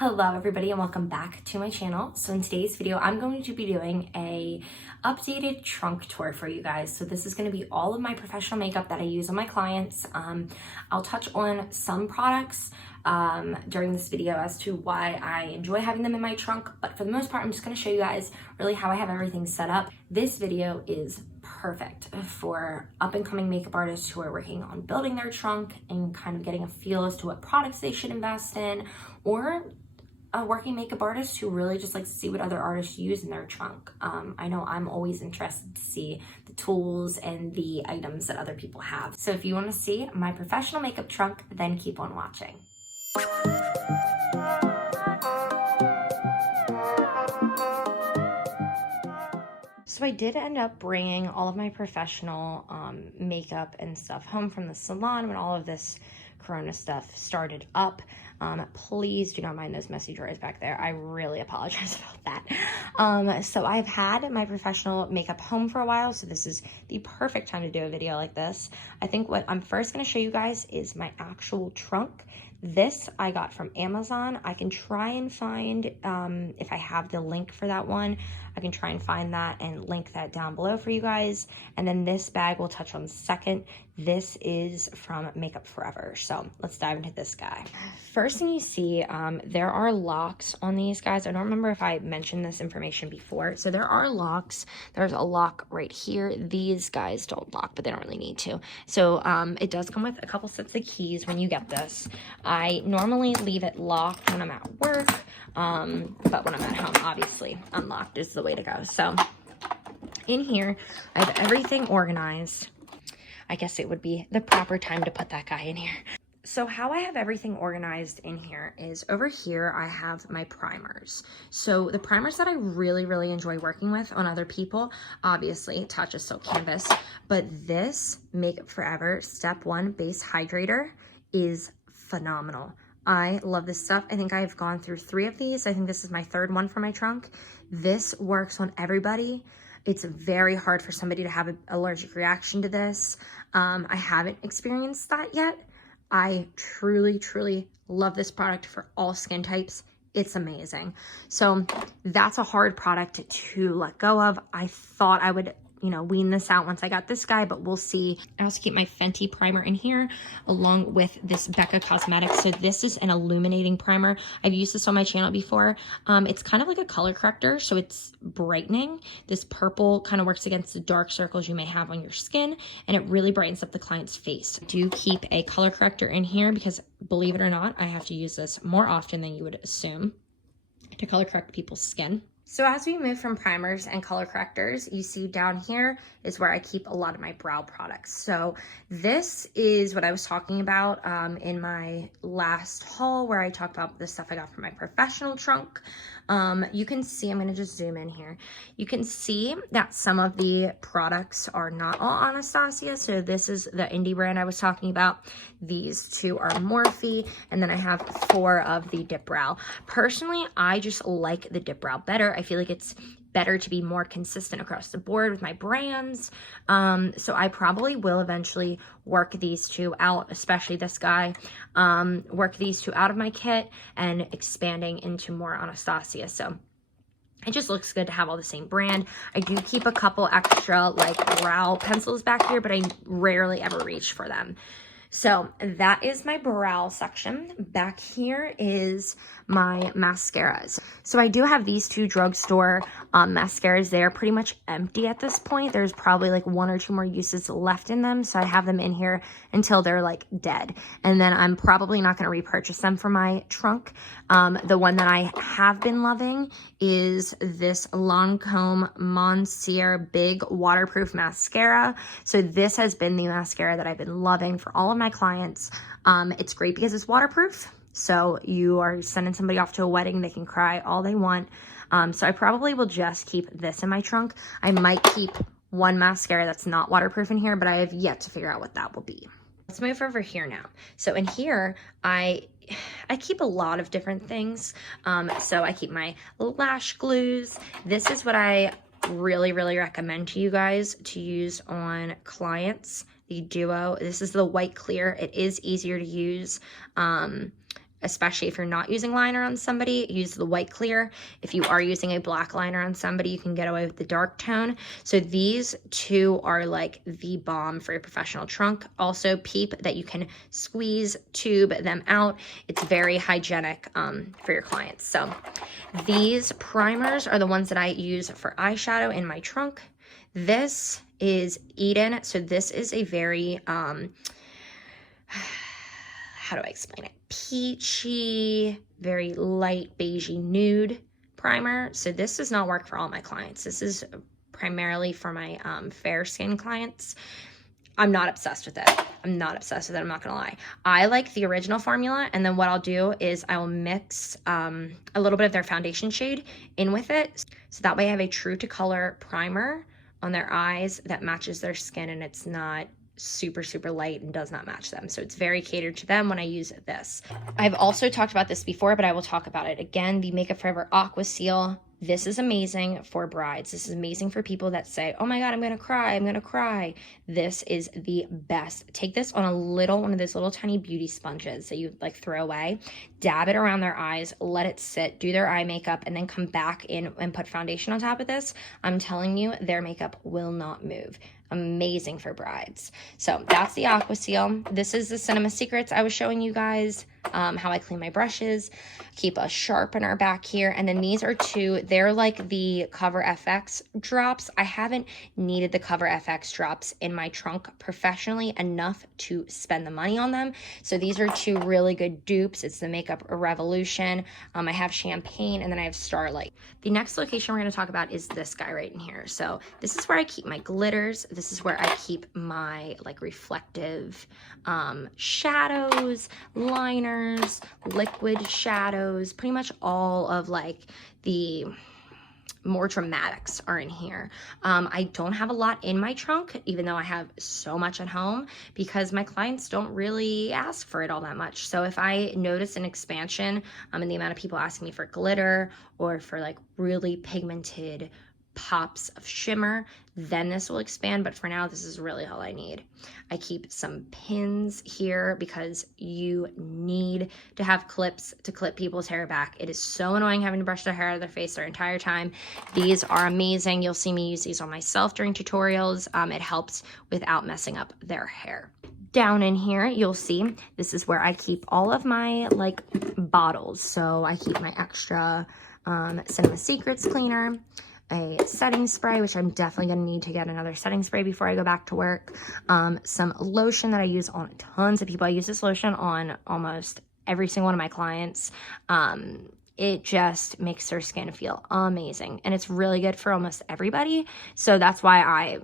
Hello everybody and welcome back to my channel. So in today's video, I'm going to be doing a updated trunk tour for you guys. So this is going to be all of my professional makeup that I use on my clients. I'll touch on some products during this video as to why I enjoy having them in my trunk. But for the most part, I'm just going to show you guys really how I have everything set up. This video is perfect for up-and-coming makeup artists who are working on building their trunk and kind of getting a feel as to what products they should invest in, or working makeup artists who really just like to see what other artists use in their trunk. I know I'm always interested to see the tools and the items that other people have. So if you want to see my professional makeup trunk, then keep on watching. So I did end up bringing all of my professional makeup and stuff home from the salon when all of this Corona stuff started up. Please do not mind those messy drawers back there. I really apologize about that. So I've had my professional makeup home for a while, so this is the perfect time to do a video like this. I think what I'm first going to show you guys is my actual trunk. This I got from Amazon. I can try and find, if I have the link for that one, I can try and find that and link that down below for you guys. And then this bag we'll touch on second. This is from Makeup Forever. So let's dive into this guy. First thing you see, there are locks on these guys. I don't remember if I mentioned this information before. So there are locks. There's a lock right here. These guys don't lock, but they don't really need to. So it does come with a couple sets of keys when you get this. I normally leave it locked when I'm at work, but when I'm at home, obviously, unlocked is the way to go. So in here, I have everything organized. I guess it would be the proper time to put that guy in here. So how I have everything organized in here is over here, I have my primers. So the primers that I really, really enjoy working with on other people, obviously Tatcha Silk Canvas, but this Makeup Forever Step 1 Base Hydrator is phenomenal. I love this stuff. I think I've gone through 3 of these. I think this is my 3rd one for my trunk. This works on everybody. It's very hard for somebody to have an allergic reaction to this. I haven't experienced that yet. I truly, truly love this product for all skin types. It's amazing. So that's a hard product to let go of. I thought I would, wean this out once I got this guy, but we'll see. I also keep my Fenty primer in here along with this Becca Cosmetics. So this is an illuminating primer. I've used this on my channel before. It's kind of like a color corrector, so it's brightening. This purple kind of works against the dark circles you may have on your skin, and it really brightens up the client's face. I do keep a color corrector in here because, believe it or not, I have to use this more often than you would assume to color correct people's skin. So as we move from primers and color correctors, you see down here is where I keep a lot of my brow products. So this is what I was talking about in my last haul where I talked about the stuff I got from my professional trunk. You can see, I'm going to just zoom in here. You can see that some of the products are not all Anastasia. So this is the indie brand I was talking about. These 2 are Morphe, and then I have 4 of the Dip Brow. Personally, I just like the Dip Brow better. I feel like it's better to be more consistent across the board with my brands. So I probably will eventually work these 2 out, especially this guy, work these 2 out of my kit and expanding into more Anastasia. So it just looks good to have all the same brand. I do keep a couple extra like brow pencils back here, but I rarely ever reach for them. So that is my brow section. Back here is my mascaras. So I do have these 2 drugstore mascaras. They're pretty much empty at this point. There's probably like 1 or 2 more uses left in them. So I have them in here until they're like dead. And then I'm probably not going to repurchase them for my trunk. The one that I have been loving is this Lancome Monsieur Big Waterproof Mascara. So this has been the mascara that I've been loving for all of my clients. It's great because it's waterproof. So you are sending somebody off to a wedding, they can cry all they want. So I probably will just keep this in my trunk. I might keep 1 mascara that's not waterproof in here, but I have yet to figure out what that will be. Let's move over here now. So in here, I keep a lot of different things. So I keep my lash glues. This is what I really, really recommend to you guys to use on clients. The Duo. This is the white clear. It is easier to use. especially if you're not using liner on somebody, use the white clear. If you are using a black liner on somebody, you can get away with the dark tone. So these two are like the bomb for your professional trunk. Also, peep that you can squeeze, tube them out. It's very hygienic for your clients. So these primers are the ones that I use for eyeshadow in my trunk. This is Eden. So this is a very, how do I explain it? Peachy, very light beigey nude primer. So this does not work for all my clients. This is primarily for my fair skin clients. I'm not obsessed with it. I'm not gonna lie. I like the original formula, and then what I'll do is I will mix a little bit of their foundation shade in with it. So that way I have a true to color primer on their eyes that matches their skin, and it's not super, super light and does not match them. So it's very catered to them when I use this. I've also talked about this before, but I will talk about it again. The Makeup Forever Aqua Seal. This is amazing for brides. This is amazing for people that say, oh my God, I'm gonna cry, I'm gonna cry. This is the best. Take this on one of those little tiny beauty sponges that you like throw away, dab it around their eyes, let it sit, do their eye makeup, and then come back in and put foundation on top of this. I'm telling you, their makeup will not move. Amazing for brides. So that's the Aqua Seal. This is the Cinema Secrets I was showing you guys, how I clean my brushes, keep a sharpener back here. And then these are two, they're like the Cover FX drops. I haven't needed the Cover FX drops in my trunk professionally enough to spend the money on them. So these are two really good dupes. It's the Makeup Revolution. I have Champagne, and then I have Starlight. The next location we're going to talk about is this guy right in here. So this is where I keep my glitters. This is where I keep my like reflective shadows, liners, liquid shadows. Pretty much all of like the more dramatics are in here. I don't have a lot in my trunk, even though I have so much at home, because my clients don't really ask for it all that much. So if I notice an expansion in the amount of people asking me for glitter or for like really pigmented pops of shimmer, then this will expand, but for now this is really all I need. I keep some pins here because you need to have clips to clip people's hair back. It is so annoying having to brush their hair out of their face their entire time. These are amazing. You'll see me use these on myself during tutorials. It helps without messing up their hair. Down in here, you'll see this is where I keep all of my like bottles. So I keep my extra Cinema Secrets cleaner, a setting spray, which I'm definitely going to need to get another setting spray before I go back to work, some lotion that I use on tons of people. I use this lotion on almost every single one of my clients. It just makes their skin feel amazing, and it's really good for almost everybody. So that's why I,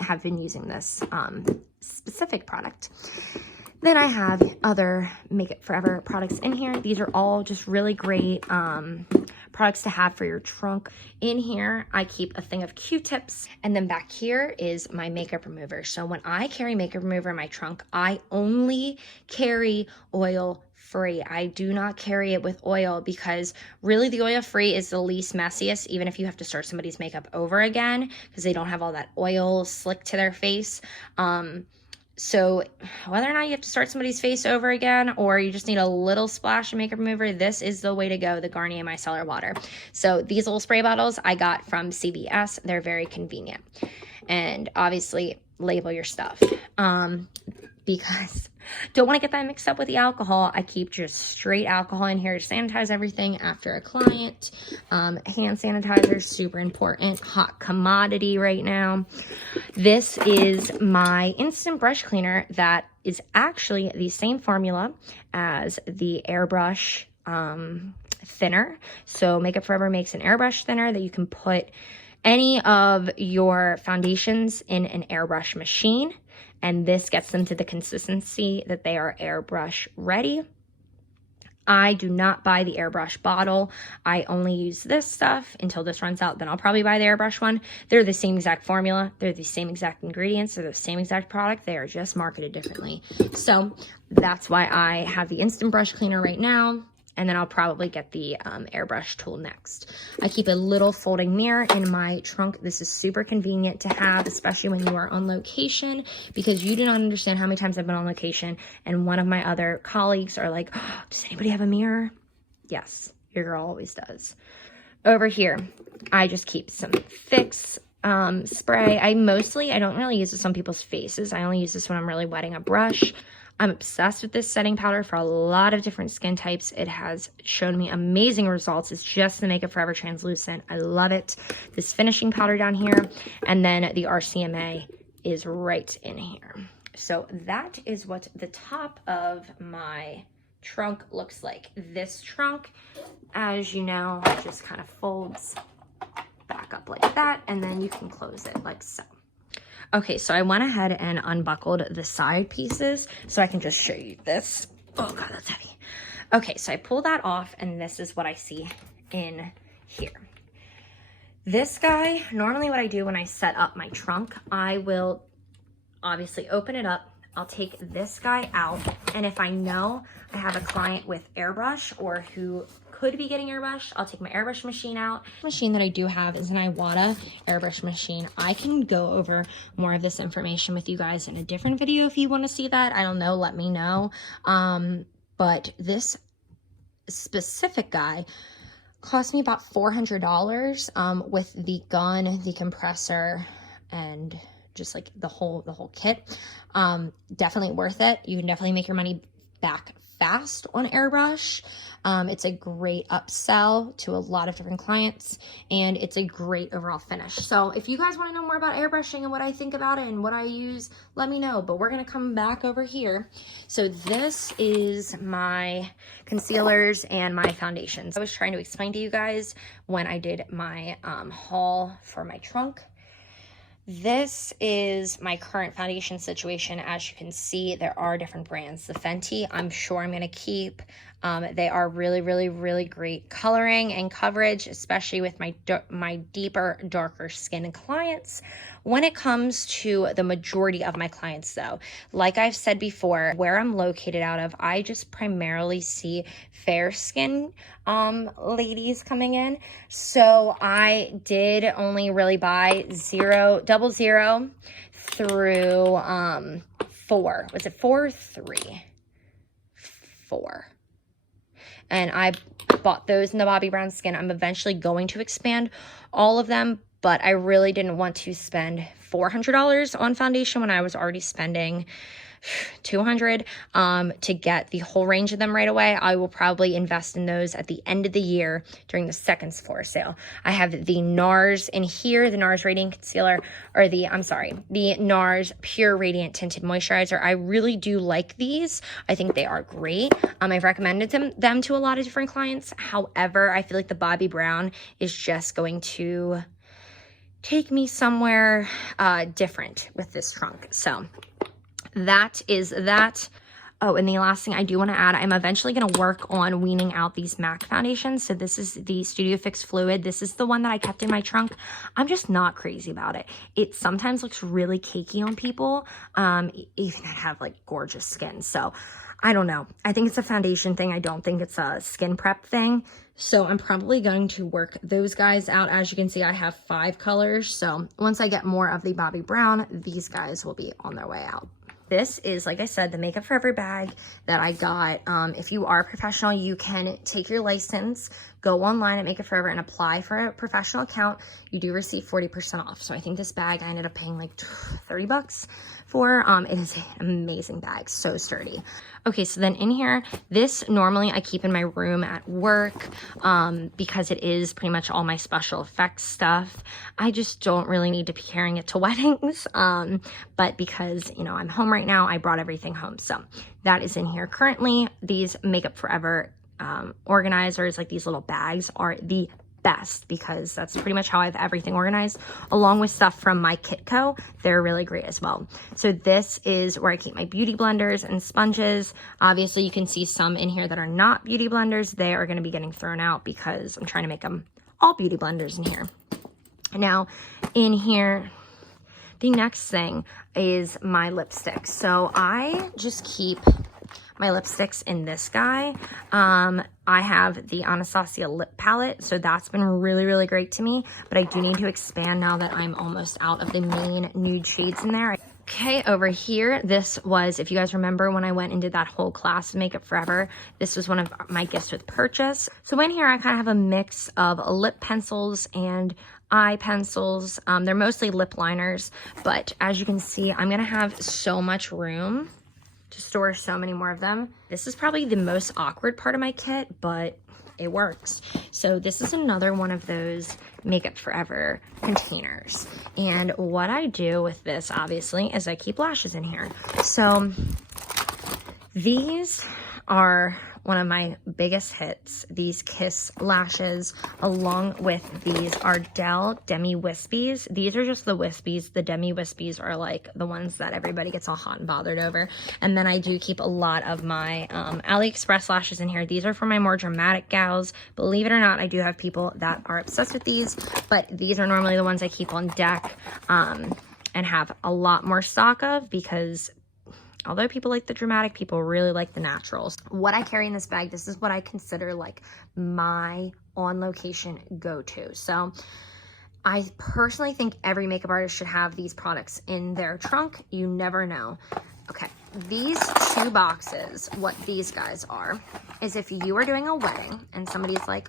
have been using this specific product. Then I have other Makeup Forever products in here. These are all just really great products to have for your trunk. In here, I keep a thing of Q-tips, and then back here is my makeup remover. So when I carry makeup remover in my trunk, I only carry oil-free. I do not carry it with oil because really the oil-free is the least messiest, even if you have to start somebody's makeup over again because they don't have all that oil slick to their face. So whether or not you have to start somebody's face over again or you just need a little splash of makeup remover, this is the way to go, the Garnier Micellar Water. So these little spray bottles I got from CVS. They're very convenient. And obviously label your stuff because don't want to get that mixed up with the alcohol. I keep just straight alcohol in here to sanitize everything after a client. Hand sanitizer is super important, hot commodity right now. This is my instant brush cleaner that is actually the same formula as the airbrush thinner. So Makeup Forever makes an airbrush thinner that you can put any of your foundations in an airbrush machine, and this gets them to the consistency that they are airbrush ready. I do not buy the airbrush bottle. I only use this stuff until this runs out. Then I'll probably buy the airbrush one. They're the same exact formula. They're the same exact ingredients. They're the same exact product. They are just marketed differently. So that's why I have the instant brush cleaner right now. and then I'll probably get the airbrush tool next. I keep a little folding mirror in my trunk. This is super convenient to have, especially when you are on location, because you do not understand how many times I've been on location and one of my other colleagues are like, oh, does anybody have a mirror? Yes, your girl always does. Over here, I just keep some Fix spray. I don't really use this on people's faces. I only use this when I'm really wetting a brush. I'm obsessed with this setting powder for a lot of different skin types. It has shown me amazing results. It's just the Makeup Forever Translucent. I love it. This finishing powder down here, and then the RCMA is right in here. So that is what the top of my trunk looks like. This trunk, as you know, just kind of folds back up like that, and then you can close it like so. Okay, so I went ahead and unbuckled the side pieces so I can just show you this. Oh God, that's heavy. Okay, so I pull that off, and this is what I see in here. This guy, normally what I do when I set up my trunk, I will obviously open it up. I'll take this guy out, and if I know I have a client with airbrush or who could be getting airbrush, I'll take my airbrush machine out. The machine that I do have is an Iwata airbrush machine. I can go over more of this information with you guys in a different video if you want to see that. I don't know, let me know. But this specific guy cost me about $400 with the gun, the compressor, and just like the whole kit. Definitely worth it. You can definitely make your money back fast on airbrush. It's a great upsell to a lot of different clients, and it's a great overall finish. So if you guys want to know more about airbrushing and what I think about it and what I use, let me know. But we're going to come back over here. So this is my concealers and my foundations. I was trying to explain to you guys when I did my haul for my trunk. This is my current foundation situation. As you can see, there are different brands. The Fenty, I'm sure I'm going to keep. They are really, really, really great coloring and coverage, especially with my deeper, darker skin clients. When it comes to the majority of my clients, though, like I've said before, where I'm located out of, I just primarily see fair skin ladies coming in. So I did only really buy 0, 00 through 4. Was it 4 or 3? 4. And I bought those in the Bobbi Brown skin. I'm eventually going to expand all of them, but I really didn't want to spend $400 on foundation when I was already spending $200 to get the whole range of them right away. I will probably invest in those at the end of the year during the second Sephora sale. I have the NARS in here, the NARS Radiant Concealer, or the NARS Pure Radiant Tinted Moisturizer. I really do like these. I think they are great. I've recommended them to a lot of different clients. However, I feel like the Bobbi Brown is just going to take me somewhere different with this trunk. So that is that. Oh, and the last thing I do want to add, I'm eventually going to work on weaning out these MAC foundations. So this is the Studio Fix Fluid. This is the one that I kept in my trunk. I'm just not crazy about it. It sometimes looks really cakey on people, even that have like gorgeous skin. So I don't know. I think it's a foundation thing. I don't think it's a skin prep thing. So I'm probably going to work those guys out. As you can see, I have 5 colors. So once I get more of the Bobbi Brown, these guys will be on their way out. This is, like I said, the Makeup Forever bag that I got. If you are a professional, you can take your license, go online at Makeup Forever and apply for a professional account. You do receive 40% off. So I think this bag I ended up paying like 30 bucks for. It is an amazing bag, so sturdy. Okay, so then in here, this normally I keep in my room at work because it is pretty much all my special effects stuff. I just don't really need to be carrying it to weddings, but because, you know, I'm home right now, I brought everything home. So that is in here currently. These Makeup Forever organizers, like these little bags, are the best because that's pretty much how I have everything organized, along with stuff from my Kitco. They're really great as well. So this is where I keep my beauty blenders and sponges. Obviously you can see some in here that are not beauty blenders. They are going to be getting thrown out because I'm trying to make them all beauty blenders in here. Now in here, the next thing is my lipsticks. So I just keep my lipsticks in this guy. I have the Anastasia lip palette, so that's been really, really great to me, but I do need to expand now that I'm almost out of the main nude shades in there. Okay, over here, this was, if you guys remember when I went and did that whole class of Makeup Forever, this was one of my gifts with purchase. So in here, I kind of have a mix of lip pencils and eye pencils. They're mostly lip liners, but as you can see, I'm gonna have so much room to store so many more of them. This is probably the most awkward part of my kit, but it works. So this is another one of those Makeup Forever containers. And what I do with this, obviously, is I keep lashes in here. So these are one of my biggest hits, these Kiss lashes, along with these Ardell Demi Wispies. These are just the Wispies. The Demi Wispies are like the ones that everybody gets all hot and bothered over. And then I do keep a lot of my AliExpress lashes in here. These are for my more dramatic gals. Believe it or not, I do have people that are obsessed with these, but these are normally the ones I keep on deck and have a lot more stock of, because although people like the dramatic, people really like the naturals. What I carry in this bag, this is what I consider like my on location go-to. So I personally think every makeup artist should have these products in their trunk. You never know. Okay, these 2 boxes, what these guys are, is if you are doing a wedding and somebody's like,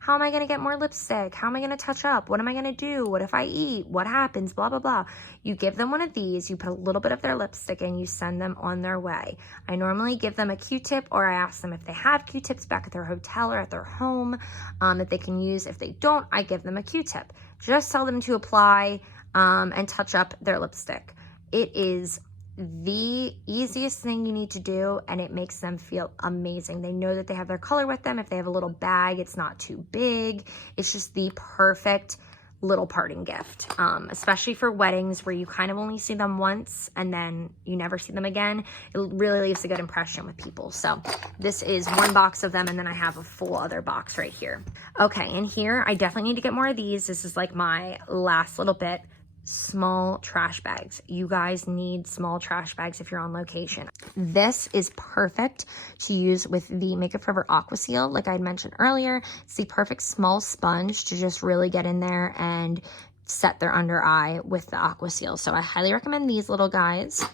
how am I going to get more lipstick? How am I going to touch up? What am I going to do? What if I eat? What happens? Blah, blah, blah. You give them one of these, you put a little bit of their lipstick in, you send them on their way. I normally give them a Q-tip, or I ask them if they have Q-tips back at their hotel or at their home that they can use. If they don't, I give them a Q-tip. Just tell them to apply and touch up their lipstick. It is the easiest thing you need to do, and it makes them feel amazing. They know that they have their color with them. If they have a little bag, it's not too big. It's just the perfect little parting gift, especially for weddings where you kind of only see them once and then you never see them again. It really leaves a good impression with people. So this is 1 box of them, and then I have a full other box right here. Okay, and here I definitely need to get more of these. This is like my last little bit. Small trash bags. You guys need small trash bags if you're on location. This is perfect to use with the Makeup Forever Aqua Seal. Like I had mentioned earlier, it's the perfect small sponge to just really get in there and set their under eye with the Aqua Seal. So I highly recommend these little guys.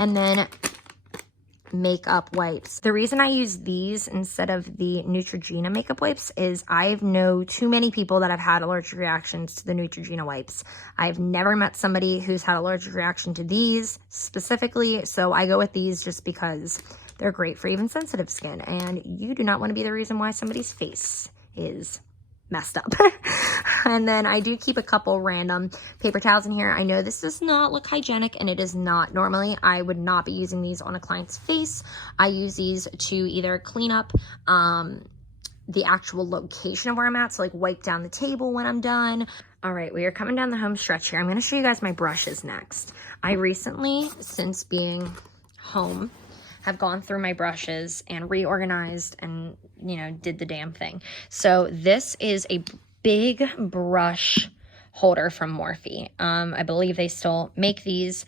And then makeup wipes. The reason I use these instead of the Neutrogena makeup wipes is I know too many people that have had allergic reactions to the Neutrogena wipes. I've never met somebody who's had allergic reaction to these specifically, so I go with these just because they're great for even sensitive skin, and you do not want to be the reason why somebody's face is messed up. And then I do keep a couple random paper towels in here. I know this does not look hygienic, and it is not. Normally, I would not be using these on a client's face. I use these to either clean up the actual location of where I'm at, so like wipe down the table when I'm done. All right, we are coming down the home stretch here. I'm going to show you guys my brushes next. I recently, since being home, have gone through my brushes and reorganized and, you know, did the damn thing. So this is a big brush holder from Morphe. I believe they still make these.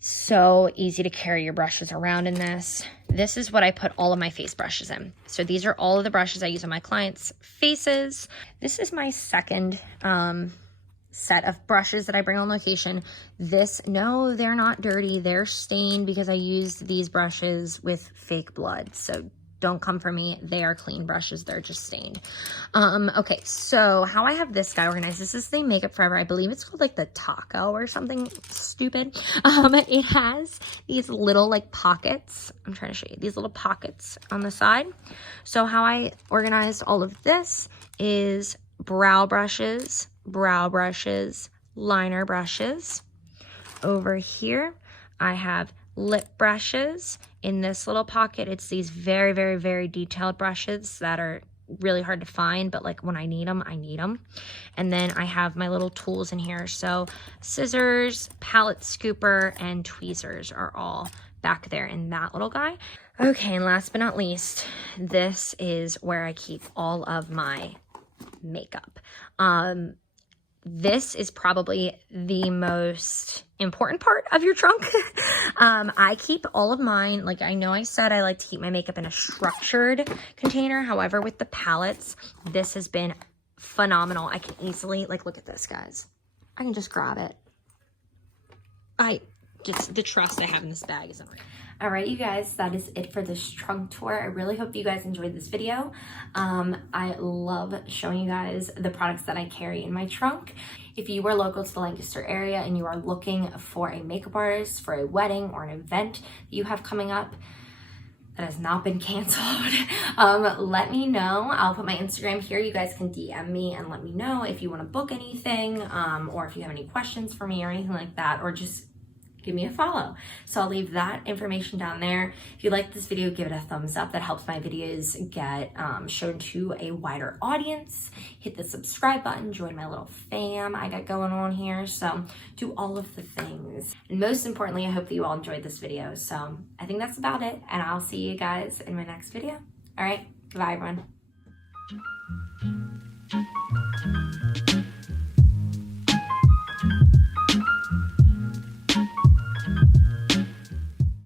So easy to carry your brushes around in this. This is what I put all of my face brushes in. So these are all of the brushes I use on my clients' faces. This is my second set of brushes that I bring on location. No, they're not dirty. They're stained because I used these brushes with fake blood. So don't come for me. They are clean brushes. They're just stained. Okay, so how I have this guy organized. This is the Makeup Forever. I believe it's called like the Taco or something stupid. It has these little like pockets. I'm trying to show you these little pockets on the side. So how I organized all of this is brow brushes, liner brushes. Over here, I have lip brushes. In this little pocket, it's these very, very, very detailed brushes that are really hard to find, but like when I need them, I need them. And then I have my little tools in here. So scissors, palette scooper, and tweezers are all back there in that little guy. Okay, and last but not least, this is where I keep all of my makeup. this is probably the most important part of your trunk. I keep all of mine, like I know I said I like to keep my makeup in a structured container. However, with the palettes, this has been phenomenal. I can easily, like, look at this, guys. I can just grab it. The trust I have in this bag is unreal. All right, you guys, that is it for this trunk tour. I really hope you guys enjoyed this video. I love showing you guys the products that I carry in my trunk. If you are local to the Lancaster area and you are looking for a makeup artist for a wedding or an event that you have coming up that has not been canceled, let me know. I'll put my Instagram here. You guys can DM me and let me know if you want to book anything, or if you have any questions for me or anything like that, or just give me a follow. So I'll leave that information down there. If you like this video, give it a thumbs up. That helps my videos get shown to a wider audience. Hit the subscribe button, join my little fam I got going on here. So do all of the things. And most importantly, I hope that you all enjoyed this video. So I think that's about it. And I'll see you guys in my next video. All right, bye everyone.